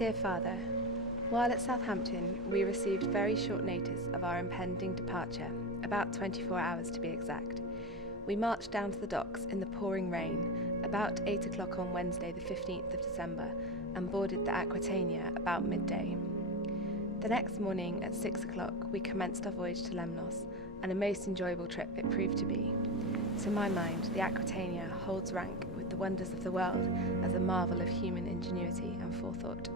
Dear Father, while at Southampton, we received very short notice of our impending departure, about 24 hours to be exact. We marched down to the docks in the pouring rain about 8 o'clock on Wednesday the 15th of December and boarded the Aquitania about midday. The next morning at 6 o'clock we commenced our voyage to Lemnos, and a most enjoyable trip it proved to be. To my mind, the Aquitania holds rank with the wonders of the world as a marvel of human ingenuity and forethought.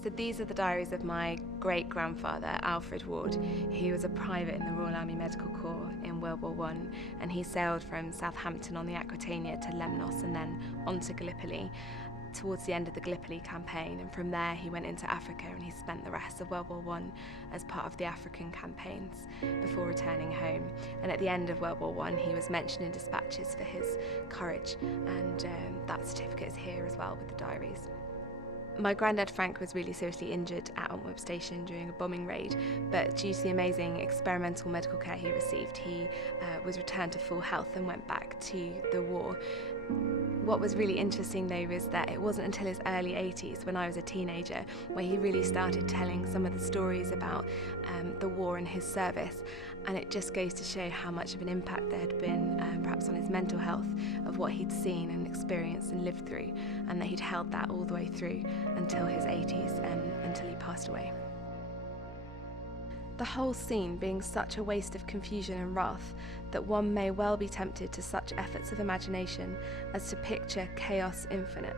So these are the diaries of my great-grandfather, Alfred Ward. He was a private in the Royal Army Medical Corps in World War I, and he sailed from Southampton on the Aquitania to Lemnos and then on to Gallipoli towards the end of the Gallipoli campaign, and from there he went into Africa and he spent the rest of World War I as part of the African campaigns before returning home. And at the end of World War I he was mentioned in dispatches for his courage, and that certificate is here as well with the diaries. My granddad Frank was really seriously injured at Antwerp Station during a bombing raid, but due to the amazing experimental medical care he received, he was returned to full health and went back to the war. What was really interesting though was that it wasn't until his early 80s, when I was a teenager, where he really started telling some of the stories about the war and his service, and it just goes to show how much of an impact there had been perhaps on his mental health of what he'd seen and experienced and lived through, and that he'd held that all the way through until his 80s and until he passed away. The whole scene being such a waste of confusion and wrath that one may well be tempted to such efforts of imagination as to picture chaos infinite,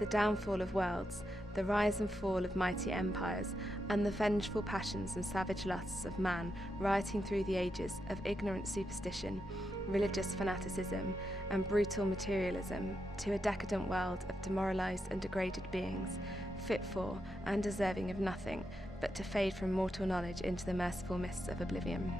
the downfall of worlds, the rise and fall of mighty empires, and the vengeful passions and savage lusts of man rioting through the ages of ignorant superstition, religious fanaticism, and brutal materialism to a decadent world of demoralised and degraded beings, fit for and deserving of nothing but to fade from mortal knowledge into the merciful mists of oblivion.